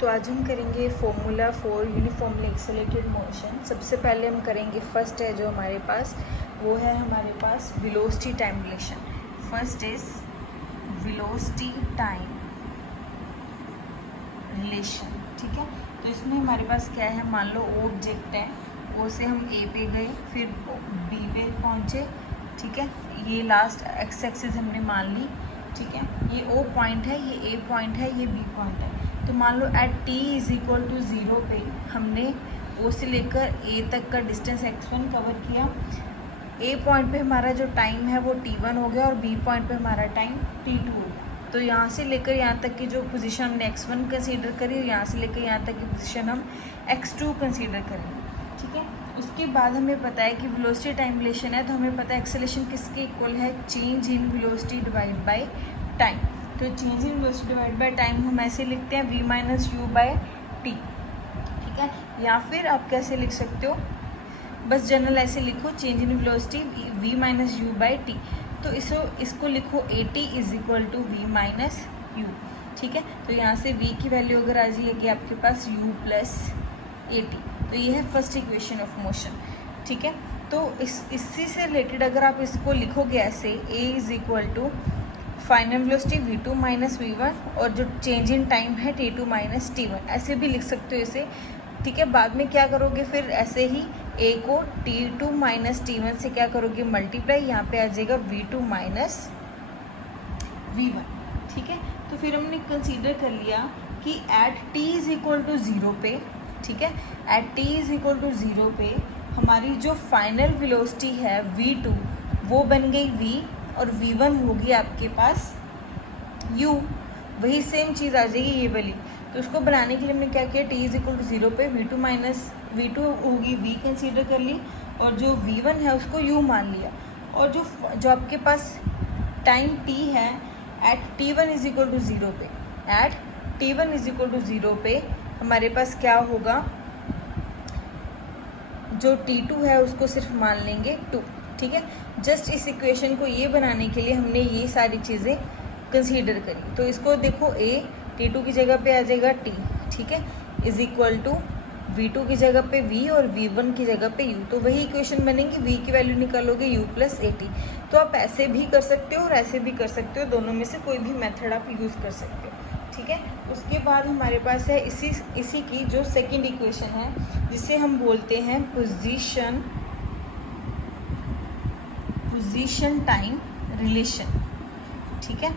तो आज हम करेंगे formula for uniformly accelerated motion. सबसे पहले हम करेंगे फर्स्ट है जो हमारे पास वो है हमारे पास velocity time relation. First is velocity time relation, ठीक है। तो इसमें हमारे पास क्या है, मान लो ऑब्जेक्ट है, ओ से हम ए पे गए, फिर बी पे पहुँचे, ठीक है। ये लास्ट एक्स एक्सिस हमने मान ली, ठीक है। ये ओ पॉइंट है, ये ए पॉइंट है, ये बी पॉइंट है। तो मान लो at t is equal to 0 पे हमने ओ से लेकर ए तक का डिस्टेंस x1 कवर किया। ए पॉइंट पे हमारा जो टाइम है वो t1 हो गया और बी पॉइंट पे हमारा टाइम t2 हो गया। तो यहाँ से लेकर यहाँ तक की जो पोजीशन हमने x1 कंसीडर करी और यहाँ से लेकर यहाँ तक की पोजीशन हम x2 कंसीडर करेंगे, ठीक है। उसके बाद हमें पता है कि वेलोसिटी टाइम रिलेशन है, तो हमें पता है एक्सेलरेशन किसके इक्वल है, change in velocity divide by time. तो change in velocity divide by time हम ऐसे लिखते हैं v minus you by t, ठीक है। या फिर आप कैसे लिख सकते हो, बस जनरल ऐसे लिखो, change in velocity v minus you by T. तो इसको लिखो at is equal to v minus U, ठीक है। तो यहाँ से v की वैल्यू अगर आ जाएगी आपके पास u प्लस at, तो ये है फर्स्ट इक्वेशन ऑफ मोशन, ठीक है। तो इसी से रिलेटेड अगर आप इसको लिखोगे ऐसे, a is equal to final velocity v2 minus v1 और जो चेंज इन टाइम है t2 माइनस t1, ऐसे भी लिख सकते हो इसे, ठीक है। बाद में क्या करोगे, फिर ऐसे ही a को t2 माइनस t1 से क्या करोगे, मल्टीप्लाई, यहाँ पे आ जाएगा v2 माइनस v1, ठीक है। तो फिर हमने कंसीडर कर लिया कि at t is equal to 0 पे, ठीक है, at t is equal to 0 पे हमारी जो फाइनल वेलोसिटी है v2 वो बन गई v और v1 होगी आपके पास u, वही सेम चीज़ आ जाएगी ये वाली। तो उसको बनाने के लिए हमने क्या किया, t इज इक्वल टू 0 पे v2 माइनस v2 होगी v कंसीडर कर ली और जो v1 है उसको u मान लिया। और जो आपके पास टाइम t है at t1 is equal to 0 पे, eight t1 is equal to 0 पे हमारे पास क्या होगा, जो t2 है उसको सिर्फ मान लेंगे 2, ठीक है। जस्ट इस इक्वेशन को ये बनाने के लिए हमने ये सारी चीज़ें कंसीडर करी। तो इसको देखो, a t2 की जगह पे आ जाएगा t, ठीक है, इज इक्वल टू v2 की जगह पे v और v1 की जगह पे u। तो वही इक्वेशन बनेगी, v की वैल्यू निकालोगे u प्लस at। तो आप ऐसे भी कर सकते हो और ऐसे भी कर सकते हो, दोनों में से कोई भी मेथड आप यूज़ कर सकते हो, ठीक है। उसके बाद हमारे पास है इसी की जो सेकेंड इक्वेशन है, जिसे हम बोलते हैं पोजीशन टाइम रिलेशन, ठीक है,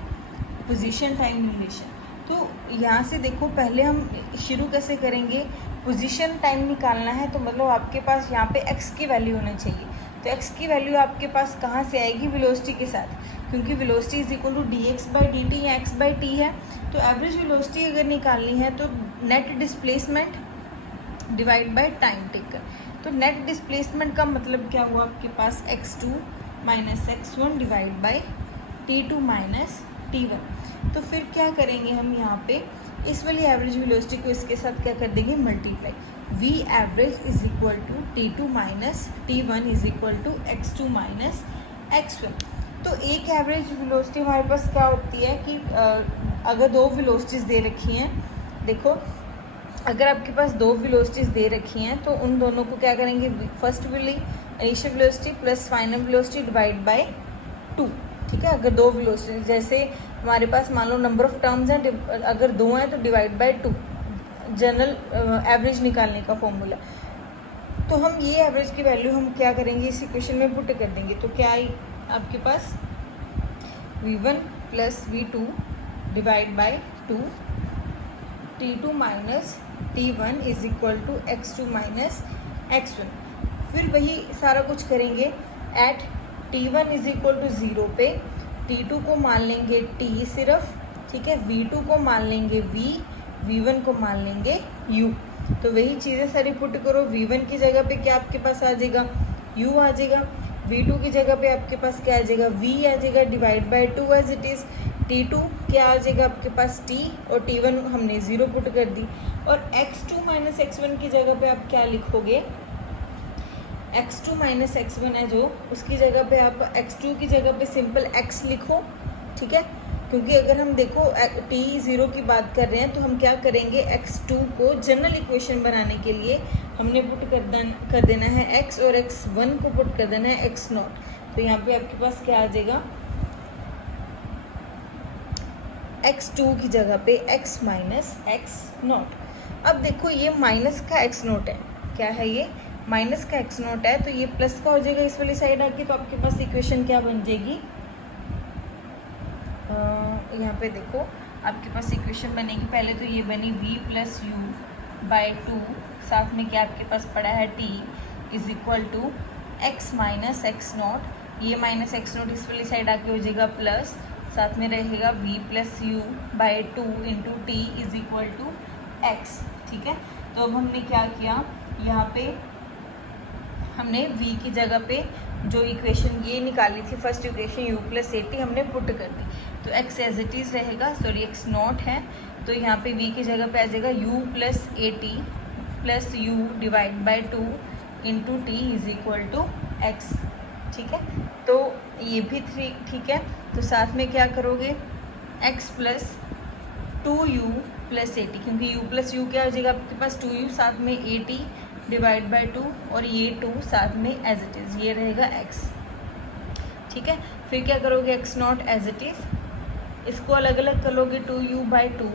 पोजीशन टाइम रिलेशन। तो यहाँ से देखो, पहले हम शुरू कैसे करेंगे, पोजीशन टाइम निकालना है, तो मतलब आपके पास यहाँ पे x की वैल्यू होनी चाहिए। तो x की वैल्यू आपके पास कहाँ से आएगी, वेलोसिटी के साथ, क्योंकि velocity is equal to dx by dt या x बाई t है। तो एवरेज वेलोसिटी अगर निकालनी है तो net displacement divide by time taken. तो नेट डिस्प्लेसमेंट का मतलब क्या हुआ, आपके पास x2 minus x1 divide by t2 minus t1। तो फिर क्या करेंगे हम यहाँ पे, इस वाली एवरेज वेलोसिटी को इसके साथ क्या कर देंगे, multiply, v average is equal to t2 minus t1 is equal to x2 minus x1। तो एक एवरेज वेलोसिटी हमारे पास क्या होती है कि अगर दो वेलोसिटीज़ दे रखी हैं, देखो अगर आपके पास दो वेलोसिटीज़ दे रखी हैं तो उन दोनों को क्या करेंगे, फर्स्ट वाली initial velocity plus final velocity divide by 2, ठीक है। अगर दो वेलोसिटी, जैसे हमारे पास मान लो नंबर ऑफ टर्म्स हैं, अगर दो हैं तो डिवाइड बाय 2, जनरल एवरेज निकालने का फॉर्मूला। तो हम ये एवरेज की वैल्यू हम क्या करेंगे, इस इक्वेशन में पुट कर देंगे। तो क्या आई आपके पास, v1 plus v2 divide by 2, t2 minus t1 is equal to x2 minus x1। फिर वही सारा कुछ करेंगे, eight t1 is equal to 0 पे t2 को मान लेंगे t सिर्फ, ठीक है, v2 को मान लेंगे v, v1 को मान लेंगे u। तो वही चीज़ें सारी पुट करो, v1 की जगह पे क्या आपके पास आ जाएगा, u आ जाएगा, v2 की जगह पे आपके पास क्या आ जाएगा, v आ जाएगा, divide by 2 as it is, t2 क्या आ जाएगा आपके पास t और t1 हमने 0 पुट कर दी। और x2 माइनस x1 की जगह पे आप क्या लिखोगे, x2 माइनस x1 है जो, उसकी जगह पे आप x2 की जगह पे सिंपल x लिखो, ठीक है। क्योंकि अगर हम देखो t 0 की बात कर रहे हैं तो हम क्या करेंगे, x2 को जनरल इक्वेशन बनाने के लिए हमने पुट कर देना है x, और x1 को पुट कर देना है x0। तो यहाँ पे आपके पास क्या आ जाएगा, x2 की जगह पे x माइनस x0। अब देखो ये माइनस का x0 है, क्या है ये माइनस का x0 है, तो ये प्लस का हो जाएगा इस वाली साइड आके। तो आपके पास इक्वेशन क्या बन जाएगी, यहाँ पे देखो आपके पास इक्वेशन बनेगी, पहले तो ये बनी v प्लस यू बाई 2, साथ में क्या आपके पास पड़ा है t is equal to x minus x0। ये माइनस x0 इस वाली साइड आके हो जाएगा प्लस, साथ में रहेगा v plus U by 2 into T is equal to x। ठीक है, तो अब हमने क्या किया, यहाँ पे हमने v की जगह पे जो इक्वेशन ये निकाली थी first equation u plus A T हमने पुट कर दी, तो x एज इट इज़ रहेगा, सॉरी x0 है, तो यहाँ पे v की जगह पे आ जाएगा u plus A T plus U divide by 2 into T is equal to x। ठीक है, तो ये भी ठीक है, तो साथ में क्या करोगे x plus 2u plus A T, क्योंकि u प्लस यू क्या हो जाएगा आपके पास 2u, साथ में ए टी डिवाइड बाई 2 और ये 2 साथ में एज इट इज़, ये रहेगा x। ठीक है, फिर क्या करोगे x0 एज इट इज़, इसको अलग अलग कर लोगे 2u बाई 2,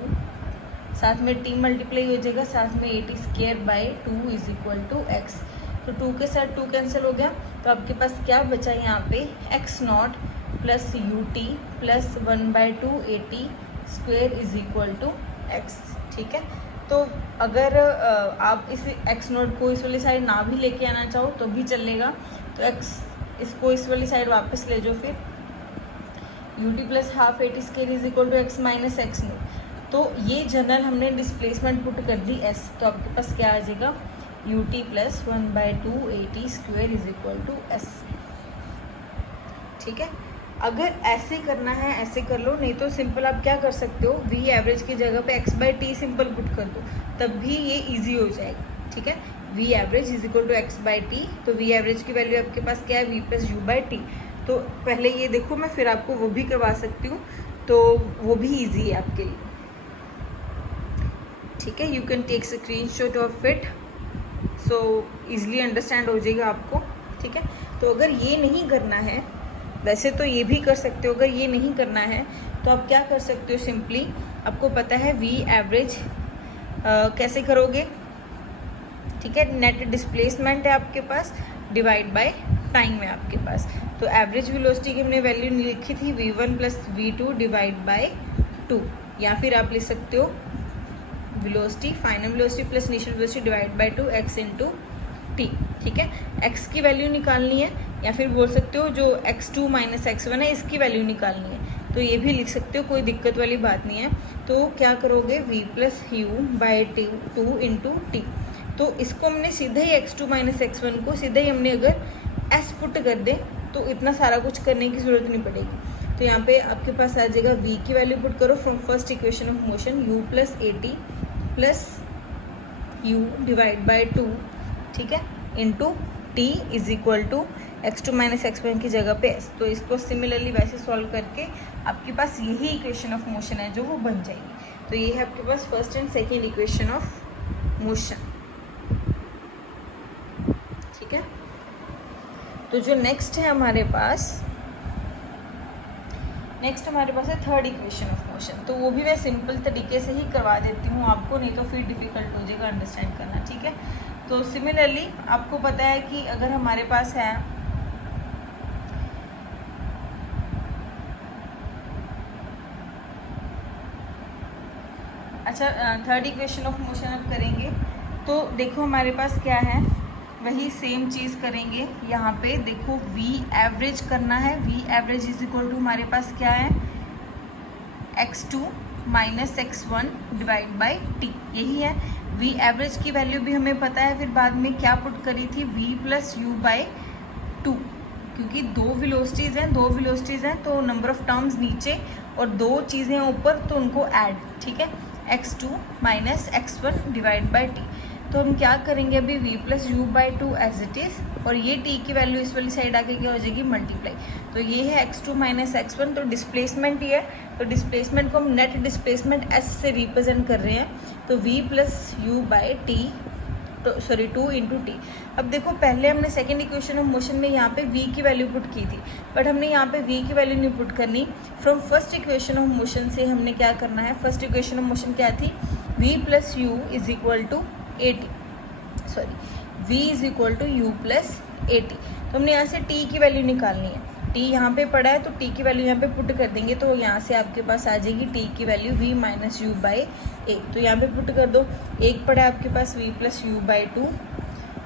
साथ में t मल्टीप्लाई हो जाएगा, साथ में A T square by 2 is equal to x। तो 2 के साथ 2 कैंसिल हो गया, तो आपके पास क्या बचा यहाँ पे x0 plus U T plus 1 by 2 A T square is equal to x। ठीक है, तो अगर आप इस x0 को इस वाली साइड ना भी लेके आना चाहो तो भी चलेगा, तो x इसको इस वाली साइड वापस ले जाओ, फिर U T plus half A T square is equal to x minus x0। तो ये जनरल हमने डिस्प्लेसमेंट पुट कर दी s, तो आपके पास क्या आ जाएगा U T plus 1 by 2 A T square is equal to s। ठीक है, अगर ऐसे करना है ऐसे कर लो, नहीं तो सिंपल आप क्या कर सकते हो, v एवरेज की जगह पे x by T simple put कर दो, तब भी ये इजी हो जाएगा। ठीक है, v average is equal to x by T, तो v एवरेज की वैल्यू आपके पास क्या है v plus U by T. तो पहले ये देखो, मैं फिर आपको वो भी करवा सकती हूँ, तो वो भी ईजी है आपके लिए। ठीक है, you can take screenshot of it, so easily understand हो जाएगा आपको। ठीक है, तो अगर ये नहीं करना है, वैसे तो ये भी कर सकते हो, अगर ये नहीं करना है तो आप क्या कर सकते हो, सिंपली आपको पता है वी एवरेज कैसे करोगे। ठीक है, नेट डिस्प्लेसमेंट है आपके पास, डिवाइड बाय टाइम है आपके पास, तो एवरेज वेलोसिटी की हमने वैल्यू लिखी थी v1 plus v2 divide by 2, या फिर आप लिख सकते हो velocity final velocity plus initial velocity divide by 2 x into T. ठीक है, x की वैल्यू निकालनी है, या फिर बोल सकते हो जो x2 माइनस x1 है इसकी वैल्यू निकालनी है, तो ये भी लिख सकते हो, कोई दिक्कत वाली बात नहीं है। तो क्या करोगे v plus U by 2 into T, तो इसको हमने सीधा ही x2 माइनस x1 को सीधा ही हमने अगर s पुट कर दे तो इतना सारा कुछ करने की ज़रूरत नहीं पड़ेगी। तो यहाँ पे आपके पास आ जाएगा v की वैल्यू पुट करो from first equation of motion, u plus A T plus U divide by 2, ठीक है, into T is equal to x2 minus x1 की जगह पे s। तो इसको सिमिलरली वैसे सॉल्व करके आपके पास यही इक्वेशन ऑफ मोशन है जो वो बन जाएगी। तो ये है आपके पास first and second equation of motion. ठीक है, तो जो नेक्स्ट है हमारे पास है थर्ड इक्वेशन ऑफ मोशन। तो वो भी मैं सिंपल तरीके से ही करवा देती हूँ आपको, नहीं तो फिर डिफ़िकल्ट हो जाएगा अंडरस्टैंड करना। ठीक है, तो सिमिलरली आपको पता है कि अगर हमारे पास है थर्ड इक्वेशन ऑफ मोशन अब करेंगे, तो देखो हमारे पास क्या है, वही सेम चीज़ करेंगे। यहाँ पे देखो v एवरेज करना है, v average is equal to हमारे पास क्या है x2 minus x1 divide by T, यही है। v एवरेज की वैल्यू भी हमें पता है, फिर बाद में क्या पुट करी थी v प्लस यू बाई 2, क्योंकि दो वेलोसिटीज़ हैं तो नंबर ऑफ टर्म्स नीचे और दो चीज़ें ऊपर, तो उनको ऐड। ठीक है, x2 minus x1 divide by T. तो हम क्या करेंगे अभी v plus U by two as it is, और ये t की वैल्यू इस वाली साइड आके क्या हो जाएगी मल्टीप्लाई। तो ये है x2 माइनस x1, तो डिस्प्लेसमेंट ही है, तो डिस्प्लेसमेंट को हम नेट डिस्प्लेसमेंट s से रिप्रेजेंट कर रहे हैं। तो v plus U by T, तो सॉरी 2 इंटू टी। अब देखो पहले हमने सेकेंड इक्वेशन ऑफ मोशन में यहाँ पे v की वैल्यू पुट की थी, बट हमने यहाँ पे v की वैल्यू नहीं पुट करनी। From first equation of motion से हमने क्या करना है, फर्स्ट इक्वेशन ऑफ मोशन क्या थी, v plus U is equal to A T, sorry v is equal to U plus A T. तो हमने यहाँ से t की वैल्यू निकालनी है, t यहाँ पे पड़ा है तो t की वैल्यू यहाँ पे पुट कर देंगे, तो यहाँ से आपके पास आ जाएगी t की value v minus you by a. तो यहाँ पे पुट कर दो, एक पड़ा है आपके पास v plus U by two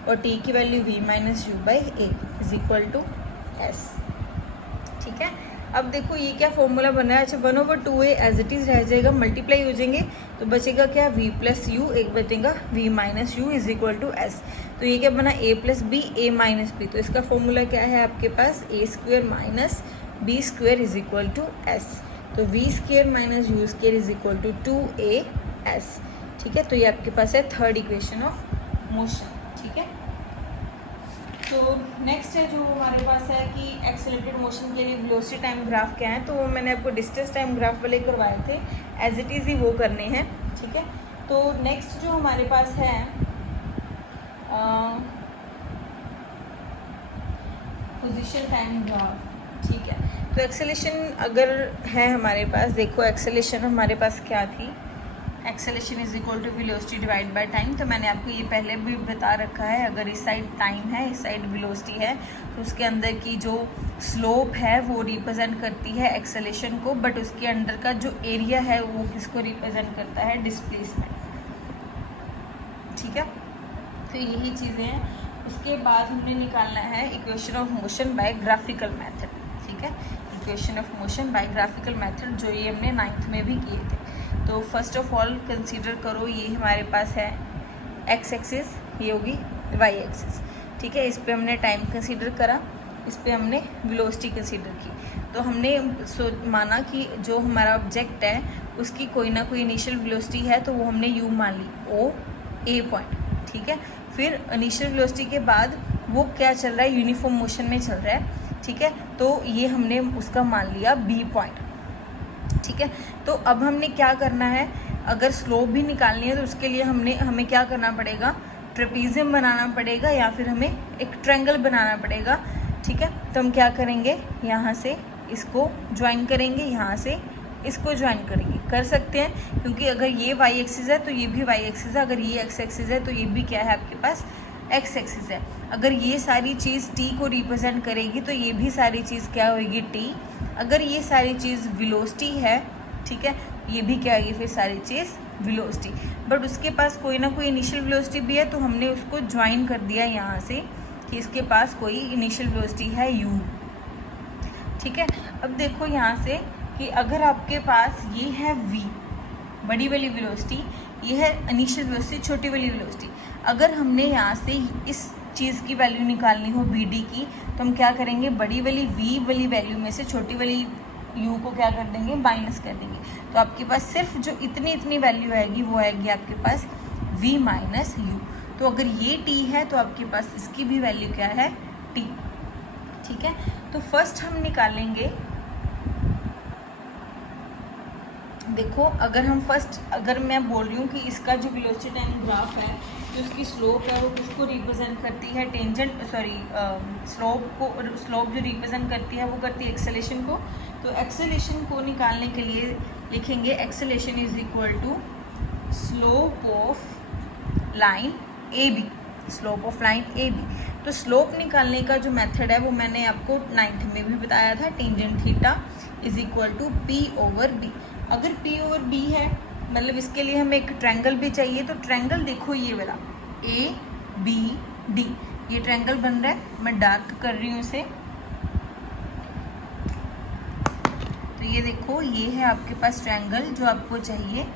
और t की value v minus you by A is equal to s। ठीक है, अब देखो ये क्या फॉर्मूला बना है, अच्छा 1/2a एज इट इज़ रह जाएगा, मल्टीप्लाई हो जाएंगे तो बचेगा क्या v प्लस यू, एक बचेगा v minus U is equal to s। तो ये क्या बना a plus B a minus B, तो इसका फॉर्मूला क्या है आपके पास a square minus B square is equal to s। तो v square minus U square is equal to 2as। ठीक है, तो ये आपके पास है थर्ड इक्वेशन ऑफ मोशन। ठीक है, तो नेक्स्ट है जो हमारे पास है कि एक्सेलरेटेड मोशन के लिए वेलोसिटी टाइम ग्राफ क्या है, तो वो मैंने आपको डिस्टेंस टाइम ग्राफ वाले करवाए थे, एज इट इज़ ही वो करने हैं। ठीक है, तो नेक्स्ट जो हमारे पास है पोजीशन टाइम ग्राफ। ठीक है, तो एक्सेलेरेशन अगर है हमारे पास, देखो एक्सेलेरेशन हमारे पास क्या थी, acceleration is equal to velocity divide by time. तो मैंने आपको ये पहले भी बता रखा है, अगर इस साइड टाइम है इस साइड वेलोसिटी है, तो उसके अंदर की जो स्लोप है वो रिप्रेजेंट करती है एक्सेलेरेशन को, बट उसके अंदर का जो एरिया है वो किसको रिप्रेजेंट करता है, डिस्प्लेसमेंट। ठीक है, तो यही चीज़ें हैं। उसके बाद हमने निकालना है equation of motion by graphical method. ठीक है, equation of motion by graphical method, जो ये हमने 9th में भी किए थे। तो फर्स्ट ऑफ ऑल कंसीडर करो, ये हमारे पास है एक्स एक्सिस, ये होगी वाई एक्सिस। ठीक है, इस पे हमने टाइम कंसीडर करा, इस पे हमने वेलोसिटी कंसीडर की। तो हमने माना कि जो हमारा ऑब्जेक्ट है उसकी कोई ना कोई इनिशियल वेलोसिटी है, तो वो हमने यू मान ली, ओ ए पॉइंट। ठीक है, फिर इनिशियल वेलोसिटी के बाद वो क्या चल रहा है, यूनिफॉर्म मोशन में चल रहा है। ठीक है, तो ये हमने उसका मान लिया बी पॉइंट। ठीक है, तो अब हमने क्या करना है, अगर स्लोप भी निकालनी है तो उसके लिए हमें क्या करना पड़ेगा, ट्रेपीजियम बनाना पड़ेगा या फिर हमें एक ट्रायंगल बनाना पड़ेगा। ठीक है, तो हम क्या करेंगे, यहाँ से इसको ज्वाइन करेंगे, यहाँ से इसको ज्वाइन करेंगे, कर सकते हैं, क्योंकि अगर ये वाई एक्सिस है तो ये भी वाई एक्सिस है, अगर ये एक्स एक्सिस है तो ये भी क्या है आपके पास एक्स एक्सिस है। अगर ये सारी चीज़ टी को रिप्रेजेंट करेगी तो ये भी सारी चीज़ क्या होगी, टी। अगर ये सारी चीज़ वेलोसिटी है, ठीक है, ये भी क्या आएगी फिर सारी चीज़ वेलोसिटी, बट उसके पास कोई ना कोई इनिशियल वेलोसिटी भी है, तो हमने उसको ज्वाइन कर दिया यहाँ से कि इसके पास कोई इनिशियल वेलोसिटी है u। ठीक है, अब देखो यहाँ से कि अगर आपके पास ये है v बड़ी वाली वेलोसिटी, ये है इनिशियल वेलोसिटी छोटी वाली वेलोसिटी, अगर हमने यहाँ से इस चीज़ की वैल्यू निकालनी हो bd की, तो हम क्या करेंगे, बड़ी वाली v वाली वैल्यू में से छोटी वाली u को क्या कर देंगे, माइनस कर देंगे। तो आपके पास सिर्फ जो इतनी वैल्यू आएगी वो आएगी आपके पास v माइनस यू। तो अगर ये t है तो आपके पास इसकी भी वैल्यू क्या है, t। ठीक है, तो फर्स्ट हम निकालेंगे, देखो अगर मैं बोल रही हूँ कि इसका जो वेलोसिटी टाइम ग्राफ है, जो उसकी स्लोप है वो किसको रिप्रेजेंट करती है, स्लोप जो रिप्रेजेंट करती है वो करती है एक्सेलेरेशन को। तो एक्सेलेरेशन को निकालने के लिए लिखेंगे acceleration is equal to slope of line A B, slope of line A B. तो स्लोप निकालने का जो मेथड है वो मैंने आपको 9th में भी बताया था, tangent theta is equal to P over B. अगर p ओवर b है, मतलब इसके लिए हमें एक ट्रायंगल भी चाहिए, तो ट्रायंगल देखो ये वाला ए बी डी, ये ट्रायंगल बन रहा है, मैं डार्क कर रही हूँ इसे। तो ये देखो, ये है आपके पास ट्रायंगल जो आपको चाहिए।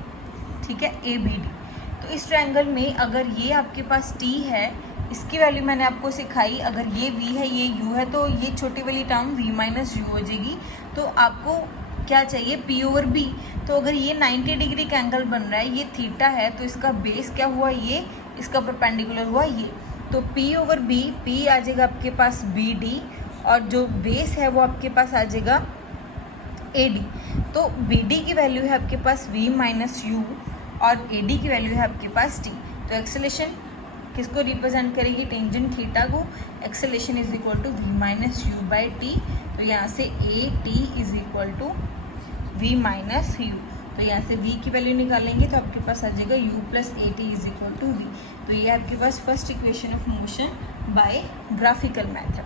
ठीक है, ए बी डी। तो इस ट्रायंगल में अगर ये आपके पास t है, इसकी वैल्यू मैंने आपको सिखाई, अगर ये v है ये u है, तो ये छोटी वाली टर्म v माइनस यू हो जाएगी। तो आपको क्या चाहिए, p ओवर b। तो अगर ये 90 डिग्री का एंगल बन रहा है, ये थीटा है, तो इसका बेस क्या हुआ, ये इसका परपेंडिकुलर हुआ ये, तो P ओवर B, P आ जाएगा आपके पास BD, और जो बेस है वो आपके पास आ जाएगा AD। तो BD की वैल्यू है आपके पास V माइनस यू, और AD की वैल्यू है आपके पास T। तो एक्सेलेरेशन किसको रिप्रेजेंट करेगी, टेंजेंट थीटा को। Acceleration is equal to V minus you by T. तो यहाँ से AT is equal to V minus U, तो यहाँ से V की वैल्यू निकालेंगे तो आपके पास आ जाएगा U plus AT is equal to V। तो ये आपके पास first equation of motion by graphical method,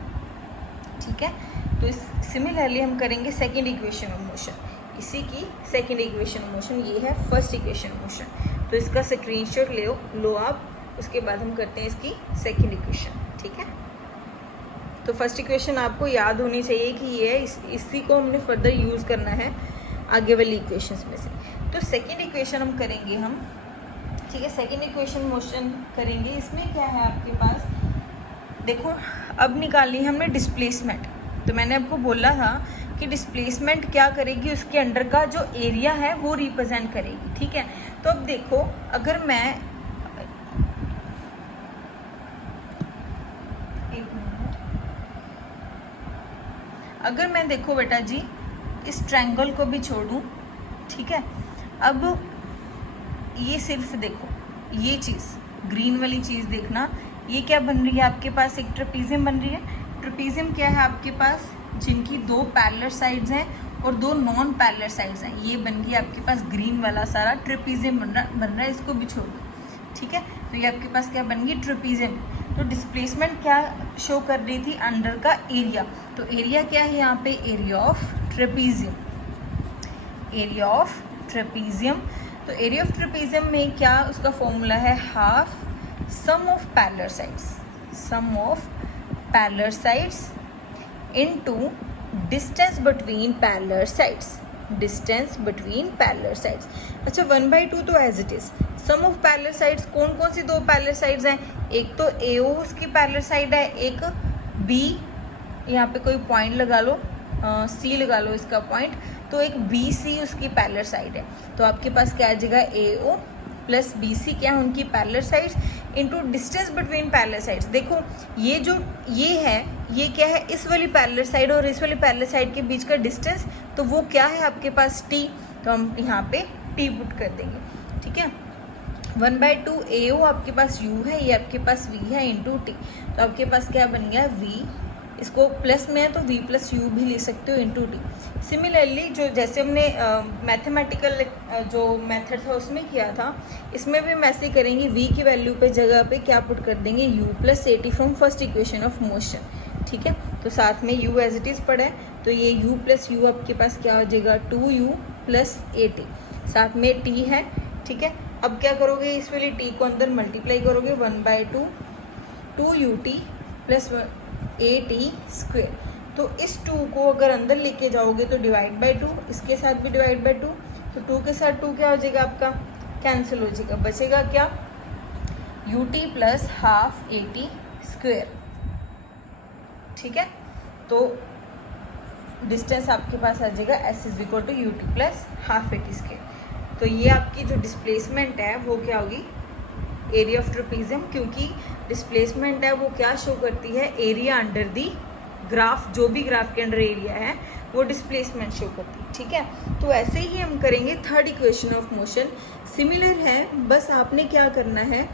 ठीक है। तो इस सिमिलरली हम करेंगे सेकेंड इक्वेशन ऑफ मोशन। इसी की सेकेंड इक्वेशन ऑफ मोशन ये है फर्स्ट इक्वेशन ऑफ मोशन। तो इसका स्क्रीनशॉट लो आप, उसके बाद हम करते हैं इसकी सेकेंड इक्वेशन, ठीक है। तो फर्स्ट इक्वेशन आपको याद होनी चाहिए कि ये है, इसी को हमने फर्दर यूज़ करना है आगे वाली इक्वेशंस में से। तो सेकेंड इक्वेशन हम करेंगे हम, ठीक है। सेकेंड इक्वेशन मोशन करेंगे, इसमें क्या है आपके पास, देखो अब निकालनी है हमने डिस्प्लेसमेंट। तो मैंने आपको बोला था कि डिस्प्लेसमेंट क्या करेगी, उसके अंडर का जो एरिया है वो रिप्रेजेंट करेगी, ठीक है। तो अब देखो अगर मैं देखो बेटा जी इस ट्रायंगल को भी छोड़ूं, ठीक है। अब ये सिर्फ देखो, ये चीज़ ग्रीन वाली चीज़ देखना, ये क्या बन रही है आपके पास, एक ट्रेपीजियम बन रही है। ट्रेपीजियम क्या है आपके पास, जिनकी दो पैरेलल साइड्स हैं और दो नॉन पैरेलल साइड्स हैं, ये बन गई आपके पास ग्रीन वाला सारा ट्रेपीजियम बन रहा है, इसको भी छोड़ दो, ठीक है। तो ये आपके पास क्या बन गई, ट्रेपीजियम। तो डिस्प्लेसमेंट क्या शो कर रही थी, अंडर का एरिया। तो एरिया क्या है यहाँ पे, area of trapezium, area of trapezium. तो एरिया ऑफ ट्रेपीजियम में क्या उसका फॉर्मूला है, half sum of parallel sides, sum of parallel sides into distance between parallel sides, distance between parallel sides. अच्छा 1/2 तो as it is, sum of parallel sides कौन कौन सी दो पैरेलल साइड्स हैं, एक तो AO उसकी पैरेलल साइड है, एक B, यहाँ पे कोई पॉइंट लगा लो, C लगा लो इसका पॉइंट, तो एक BC उसकी पैरेलल साइड है। तो आपके पास क्या आ जाएगा, AO प्लस BC क्या है उनकी parallel sides into distance between parallel sides. देखो ये जो ये है, ये क्या है, इस वाली पैरेलल साइड और इस वाली पैरेलल साइड के बीच का डिस्टेंस, तो वो क्या है आपके पास T। तो हम यहाँ पे T पुट कर देंगे, ठीक है। 1/2 AO आपके पास U है, ये आपके पास V है इंटू T। तो आपके पास क्या बन गया, V, इसको प्लस में है तो V प्लस यू भी ले सकते हो इंटू टी। सिमिलरली जो जैसे हमने मैथमेटिकल जो मेथड था उसमें किया था, इसमें भी हम ऐसे करेंगे, V की वैल्यू पे जगह पे क्या पुट कर देंगे, U plus AT from first equation of motion, ठीक है। तो साथ में U एज इट इज़ पड़ा है, तो ये U प्लस यू आपके पास क्या हो जाएगा, 2U प्लस AT, साथ में T है, ठीक है। अब क्या करोगे, इस वाली T को अंदर मल्टीप्लाई करोगे, 1/2 2UT प्लस AT स्क्वेयर। तो इस 2 को अगर अंदर लेके जाओगे तो डिवाइड बाई 2, इसके साथ भी डिवाइड बाई 2, तो 2 के साथ 2 क्या हो जाएगा आपका, कैंसिल हो जाएगा, बचेगा क्या, UT plus half AT square, ठीक है। तो डिस्टेंस आपके पास आ जाएगा S is equal to UT plus half AT square. तो ये आपकी जो डिस्प्लेसमेंट है वो क्या होगी, एरिया ऑफ ट्रेपीजियम, क्योंकि डिस्प्लेसमेंट है वो क्या शो करती है, एरिया अंडर दी ग्राफ, जो भी ग्राफ के अंडर एरिया है वो डिस्प्लेसमेंट शो करती है, ठीक है। तो ऐसे ही हम करेंगे third equation of motion, similar है, बस आपने क्या करना है,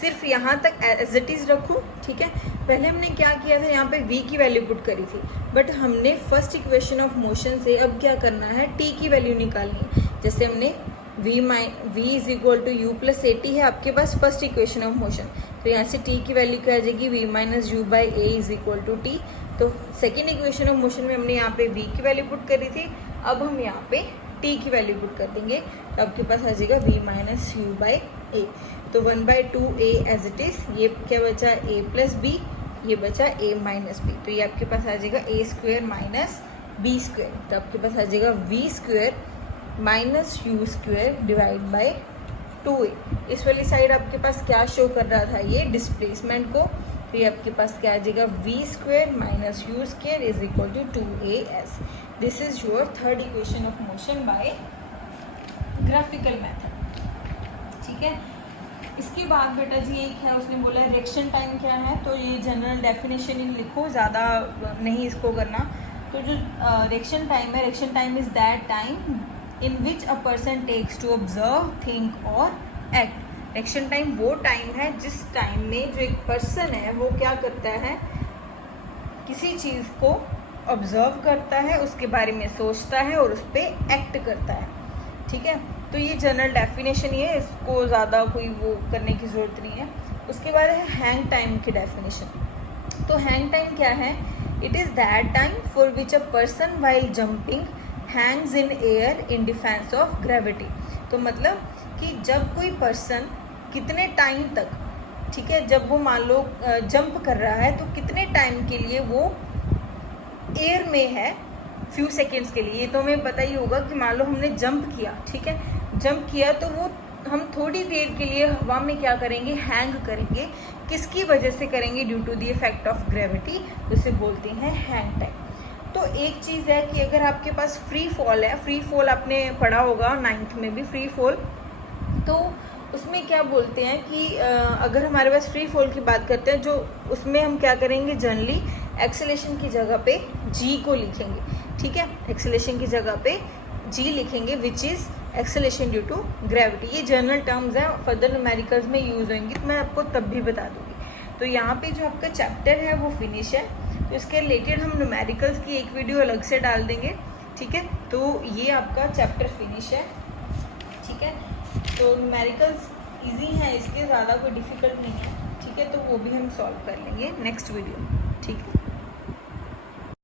सिर्फ यहाँ तक एज इट इज़ रखो, ठीक है। पहले हमने क्या किया था, यहाँ पे V की वैल्यू पुट करी थी, बट हमने फर्स्ट इक्वेशन ऑफ मोशन से अब क्या करना है, T की वैल्यू निकालनी है। जैसे हमने V is equal to U plus AT है आपके पास फर्स्ट इक्वेशन ऑफ मोशन, तो यहाँ से T की वैल्यू क्या आ जाएगी, V minus you by A is equal to T। तो सेकेंड इक्वेशन ऑफ मोशन में हमने यहाँ पे V की वैल्यू पुट करी थी, अब हम यहाँ पे T की वैल्यू पुट कर देंगे, तो आपके पास आ जाएगा V minus you by A। तो 1/2 A एज इट इज़, ये क्या बचा, A प्लस B, ये बचा A माइनस B, तो ये आपके पास आ जाएगा A square minus B square. तो आपके पास आ जाएगा V square minus U square divide by 2A। इस वाली साइड आपके पास क्या शो कर रहा था, ये डिस्प्लेसमेंट को, तो ये आपके पास क्या आ जाएगा, V square minus U square is equal to 2AS। This is your third equation of motion by graphical method, ठीक है। इसके बाद बेटा जी एक है, उसने बोला रिएक्शन टाइम क्या है, तो ये जनरल डेफिनेशन ही लिखो, ज़्यादा नहीं इसको करना। तो जो रिएक्शन टाइम है, reaction time is that time in which a person takes to observe, think और एक्ट। रिएक्शन टाइम वो टाइम है जिस टाइम में जो एक पर्सन है वो क्या करता है, किसी चीज़ को ऑब्जर्व करता है, उसके बारे में सोचता है और उस पर एक्ट करता है। ठीक है, तो ये जनरल डेफिनेशन ही है, इसको ज़्यादा कोई वो करने की ज़रूरत नहीं है। उसके बाद है हैंग टाइम की डेफिनेशन। तो हैंग टाइम क्या है, it is that time for which a person while jumping Hanks in air in defence of gravity. तो मतलब कि जब कोई पर्सन कितने टाइम तक, ठीक है, जब वो मान लो जंप कर रहा है तो कितने टाइम के लिए वो एयर में है, फ्यू सेकेंड्स के लिए। ये तो हमें पता ही होगा कि मान लो हमने जंप किया, ठीक है, जंप किया तो वो हम थोड़ी देर के लिए हवा में क्या करेंगे, हैंग करेंगे। किसकी वजह से करेंगे, due to the effect of gravity, उसे बोलते हैं हैंग टाइम। तो एक चीज़ है कि अगर आपके पास फ्री फॉल है, फ्री फॉल आपने पढ़ा होगा 9th में भी, फ्री फॉल, तो उसमें क्या बोलते हैं कि अगर हमारे पास फ्री फॉल की बात करते हैं, जो उसमें हम क्या करेंगे, जनरली एक्सेलेरेशन की जगह पे जी को लिखेंगे। ठीक है, एक्सेलेरेशन की जगह पे जी लिखेंगे, which is acceleration due to gravity. ये जनरल टर्म्स हैं, फर्दर न्यूमेरिकल्स में यूज़ होंगी तो मैं आपको तब भी बता दूंगी। तो यहाँ पे जो आपका चैप्टर है वो फिनिश है, तो इसके रिलेटेड हम न्यूमेरिकल्स की एक वीडियो अलग से डाल देंगे। ठीक है, तो ये आपका चैप्टर फिनिश है। ठीक है, तो न्यूमेरिकल्स ईजी हैं, इसके ज़्यादा कोई डिफ़िकल्ट नहीं है। ठीक है, तो वो भी हम सॉल्व कर लेंगे नेक्स्ट वीडियो। ठीक है।